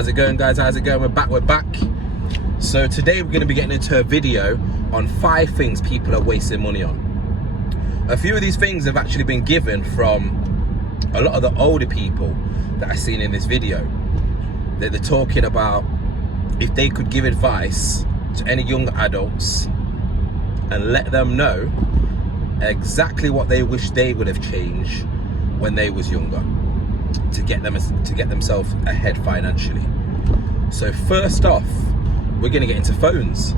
How's it going, guys? How's it going? We're back. So today we're going to be getting into a video on 5 things people are wasting money on. A few of these things have actually been given from a lot of the older people that I've seen in this video. They're talking about if they could give advice to any young adults and let them know exactly what they wish they would have changed when they was younger to get themselves ahead financially. So first off, we're gonna get into phones.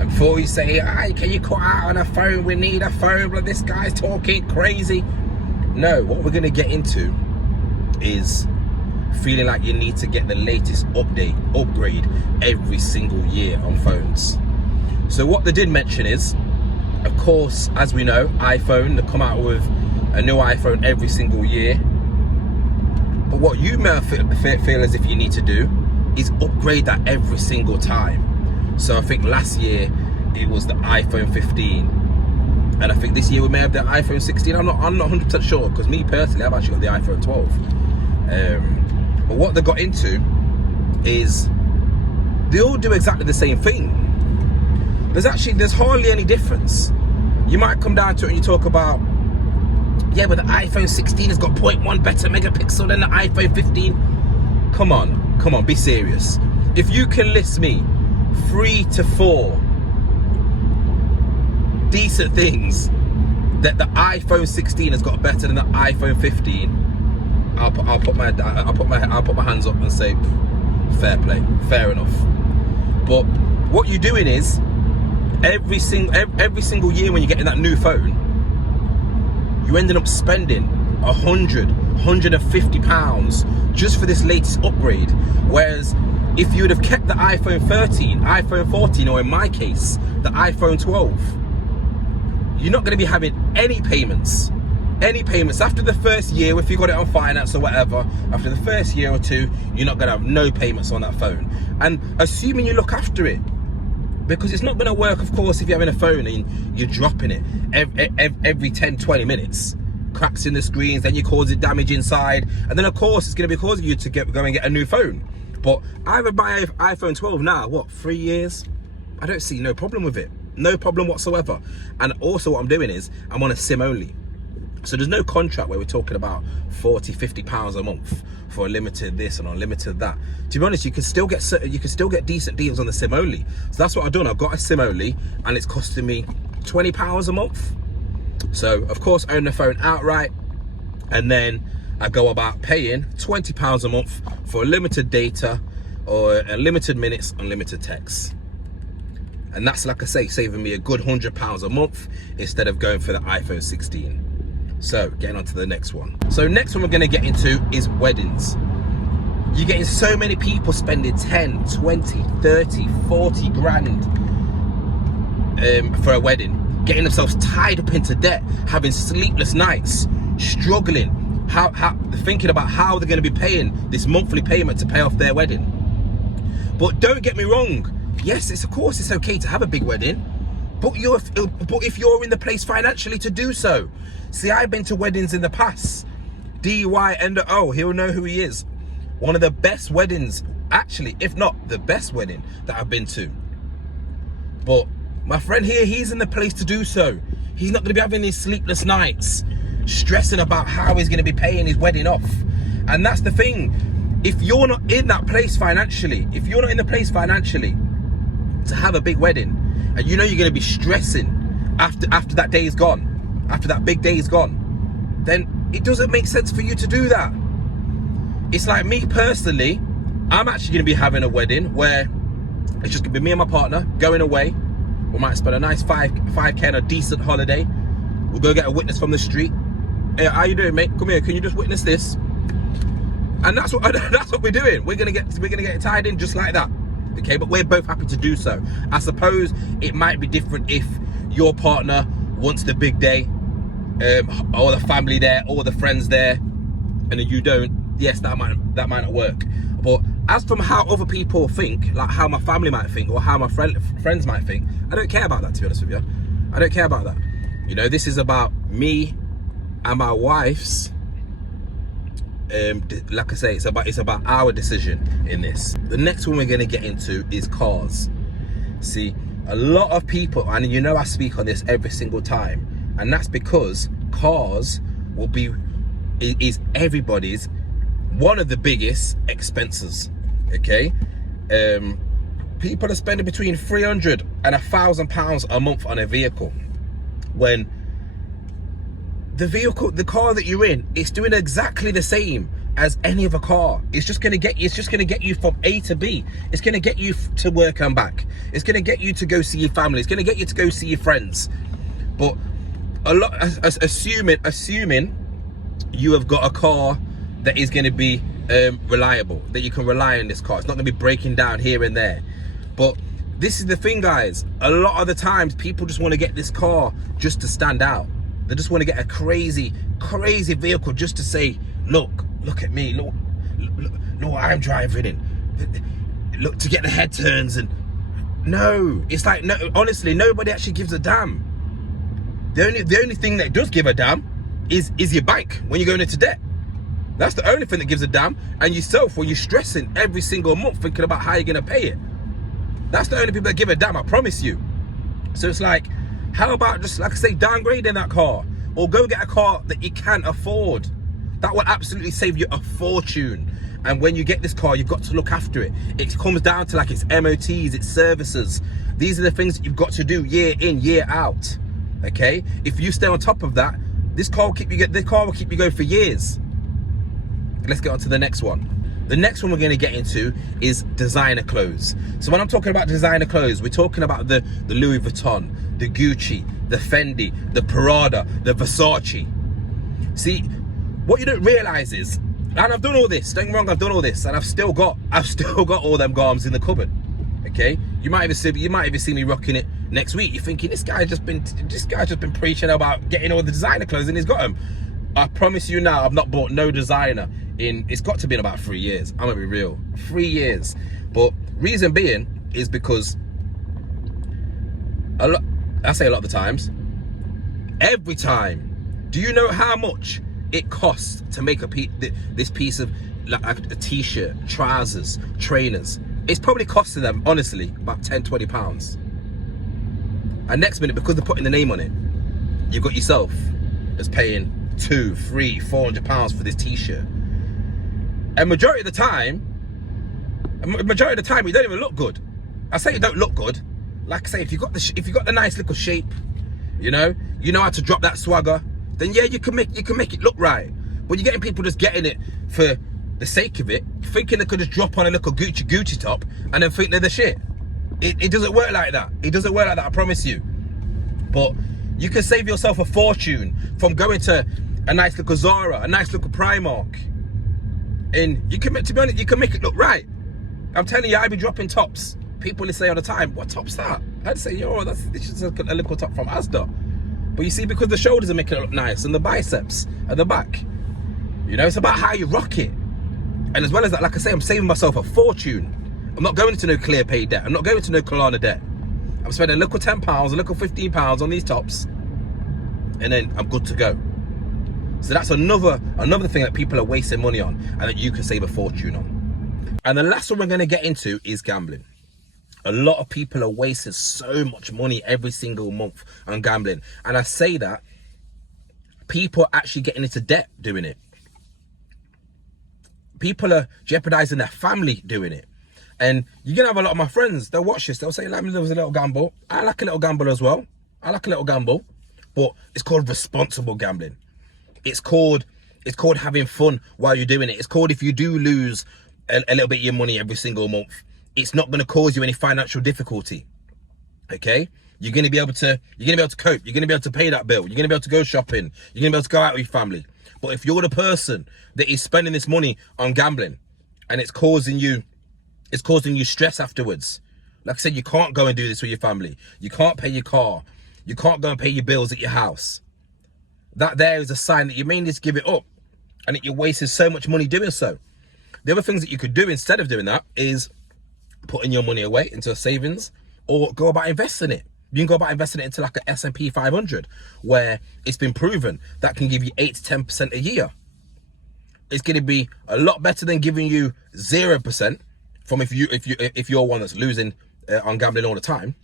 And before you say, "Hey, can you cut out on a phone? We need a phone, but this guy's talking crazy." No, what we're gonna get into is feeling like you need to get the latest upgrade every single year on phones. So what they did mention is, of course, as we know, iPhone, they come out with a new iPhone every single year. But what you may feel as if you need to do is upgrade that every single time. So I think last year it was the iPhone 15, and I think this year we may have the iPhone 16. I'm not 100% sure, because me personally, I've actually got the iPhone 12. But what they got into is they all do exactly the same thing. There's hardly any difference. You might come down to it and you talk about, yeah, but the iPhone 16 has got 0.1 better megapixel than the iPhone 15. Come on, be serious. If you can list me 3 to 4 decent things that the iPhone 16 has got better than the iPhone 15, I'll put my hands up and say, fair play, fair enough. But what you're doing is every single year when you're getting that new phone, you ended up spending £150 just for this latest upgrade. Whereas if you would have kept the iPhone 13, iPhone 14, or in my case, the iPhone 12, you're not going to be having any payments. After the first year, if you got it on finance or whatever, after the first year or 2, you're not going to have no payments on that phone. And assuming you look after it, because it's not going to work, of course, if you're having a phone and you're dropping it every 10-20 minutes. Cracks in the screens, then you cause it damage inside, and then of course it's going to be causing you to go and get a new phone. But I have my iPhone 12 now, what, 3 years? I don't see no problem with it. No problem whatsoever. And also what I'm doing is I'm on a SIM only. So there's no contract where we're talking about £40-50 a month for a limited this and unlimited that. To be honest, you can still get decent deals on the SIM only. So that's what I've done. I've got a SIM only, and it's costing me £20 a month. So of course I own the phone outright, and then I go about paying £20 a month for limited data or unlimited minutes, unlimited texts. And that's, like I say, saving me a good £100 a month instead of going for the iPhone 16. So getting on to the next one. So next one we're going to get into is weddings. You're getting so many people spending 10, 20, 30, 40 grand for a wedding, getting themselves tied up into debt, having sleepless nights, struggling, thinking about how they're going to be paying this monthly payment to pay off their wedding. But don't get me wrong, yes, of course it's okay to have a big wedding, but if you're in the place financially to do so. See, I've been to weddings in the past. DY, he'll know who he is. One of the best weddings, actually, if not the best wedding that I've been to. But my friend here, he's in the place to do so. He's not going to be having these sleepless nights, stressing about how he's going to be paying his wedding off. And that's the thing. If you're not in that place financially, to have a big wedding, and you know you're going to be stressing after that day is gone, after that big day is gone, then it doesn't make sense for you to do that. It's like me personally, I'm actually going to be having a wedding where it's just going to be me and my partner going away. We might spend a nice 5K on a decent holiday. We'll go get a witness from the street. Hey, how you doing, mate? Come here, can you just witness this? And that's what we're doing. We're gonna get it tied in just like that. Okay, but we're both happy to do so. I suppose it might be different if your partner wants the big day, all the family there, all the friends there, and then you don't. Yes, that might not work. But as from how other people think, like how my family might think or how my friends might think, I don't care about that, to be honest with you. I don't care about that. You know, this is about me and my wife's like I say, it's about our decision in this. The next one we're going to get into is cars. See, a lot of people, and you know I speak on this every single time, and that's because cars is everybody's one of the biggest expenses. Okay, people are spending between £300 and £1,000 a month on a vehicle, when the car that you're in, it's doing exactly the same as any other car. It's just going to get you from A to B. It's going to get you to work and back. It's going to get you to go see your family. It's going to get you to go see your friends. But a lot, assuming you have got a car that is going to be reliable, that you can rely on this car. It's not going to be breaking down here and there. But this is the thing, guys. A lot of the times people just want to get this car just to stand out. They just want to get a crazy vehicle just to say, look at me, look what I'm driving in. Look, to get the head turns. And no, it's like, no, honestly, nobody actually gives a damn. The only thing that does give a damn is your bike when you're going into debt. That's the only thing that gives a damn. And yourself, when you're stressing every single month thinking about how you're going to pay it. That's the only people that give a damn, I promise you. So it's like, how about just, like I say, downgrading that car, or go get a car that you can afford? That will absolutely save you a fortune. And when you get this car, you've got to look after it. It comes down to like its MOTs, its services. These are the things that you've got to do year in, year out. Okay? If you stay on top of that, this car will keep you going for years. Let's get on to the next one. The next one we're going to get into is designer clothes. So when I'm talking about designer clothes, we're talking about the Louis Vuitton, the Gucci, the Fendi, the Prada, the Versace. See, what you don't realize is, and I've done all this, don't get me wrong, I've done all this, and I've still got all them garms in the cupboard. Okay, you might even see me rocking it next week. You're thinking, this guy's just been preaching about getting all the designer clothes, and he's got them. I promise you now, I've not bought no designer in, it's got to be in about 3 years. I'm gonna be real, 3 years. But reason being is because I say a lot of the times, every time, do you know how much it costs to make this piece of, like, a t-shirt, trousers, trainers? It's probably costing them, honestly, about £10-20. And next minute, because they're putting the name on it, you've got yourself as paying £200-400 for this t-shirt. And majority of the time, it don't even look good. I say it don't look good. Like I say, if you got the nice little shape, you know how to drop that swagger, then yeah, you can make it look right. But you're getting people just getting it for the sake of it, thinking they could just drop on a little Gucci top and then think they're the shit. It doesn't work like that. It doesn't work like that, I promise you. But you can save yourself a fortune from going to a nice little Zara, a nice little Primark, and you can, to be honest, you can make it look right. I'm telling you, I be dropping tops. People will say all the time, what top's that? I'd say, yo, this is a little top from Asda. But you see, because the shoulders are making it look nice and the biceps at the back, it's about how you rock it. And as well as that, like I say, I'm saving myself a fortune. I'm not going into no Clearpay debt. I'm not going to no Klarna debt. I'm spending a little £10, a little £15 on these tops, and then I'm good to go. So that's another thing that people are wasting money on, and that you can save a fortune on. And the last one we're going to get into is gambling. A lot of people are wasting so much money every single month on gambling. And I say that people are actually getting into debt doing it. People are jeopardizing their family doing it. And you're going to have a lot of my friends, they'll watch this, they'll say, let me live with a little gamble. I like a little gamble as well. I like a little gamble. But it's called responsible gambling. It's called having fun while you're doing it. It's called, if you do lose a little bit of your money every single month, it's not going to cause you any financial difficulty. Okay? You're going to be able to cope. You're going to be able to pay that bill. You're going to be able to go shopping. You're going to be able to go out with your family. But if you're the person that is spending this money on gambling, and it's causing you stress afterwards, like I said, you can't go and do this with your family. You can't pay your car. You can't go and pay your bills at your house. That there is a sign that you may need to give it up, and that you're wasting so much money doing so. The other things that you could do instead of doing that is putting your money away into a savings, or go about investing it. You can go about investing it into like a S&P 500, where it's been proven that can give you 8 to 10% a year. it's going to be a lot better than giving you 0% from if you're one that's losing on gambling all the time.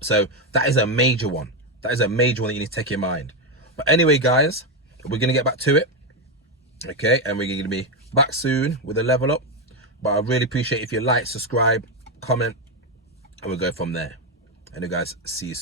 So that is a major one. That is a major one that you need to take in mind. But anyway, guys, we're going to get back to it. Okay, and we're going to be back soon with a level up. But I really appreciate if you like, subscribe, comment, and we'll go from there. Anyway, guys, see you soon.